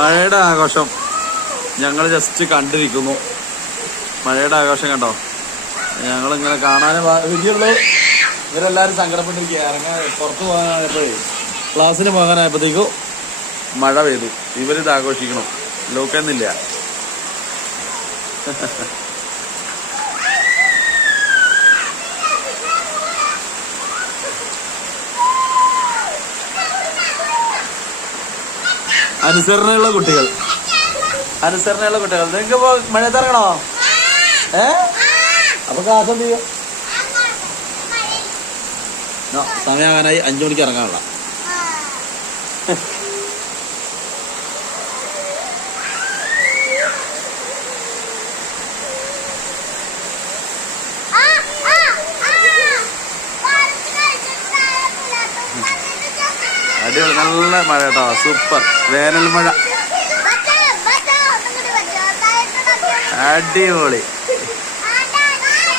മഴയുടെ ആഘോഷം ഞങ്ങൾ ജസ്റ്റ് കണ്ടിരിക്കുന്നു. മഴയുടെ ആഘോഷം കണ്ടോ? ഞങ്ങളിങ്ങനെ കാണാനേ വിധിയുള്ളൂ. ഇവരെല്ലാവരും സങ്കടപ്പെട്ടിരിക്കുക. ഇറങ്ങാൻ പുറത്ത് പോകാനായപ്പോഴേ, ക്ലാസ്സിന് പോകാനായപ്പോഴത്തേക്കും മഴ പെയ്തു. ഇവരിത് ആഘോഷിക്കണം. ലോക്കെന്നില്ല. അനുസരണയുള്ള കുട്ടികൾ, നിങ്ങൾക്ക് ഇപ്പോ മഴയത്ത് ഇറങ്ങണോ? അപ്പൊ ക്ലാസ് എന്ത് ചെയ്യും? സമയമാകാനായി 5 മണിക്ക് ഇറങ്ങാനുള്ള. അടിപൊളി, നല്ല മഴ കേട്ടോ. സൂപ്പർ വേനൽ മഴ, അടിപൊളി.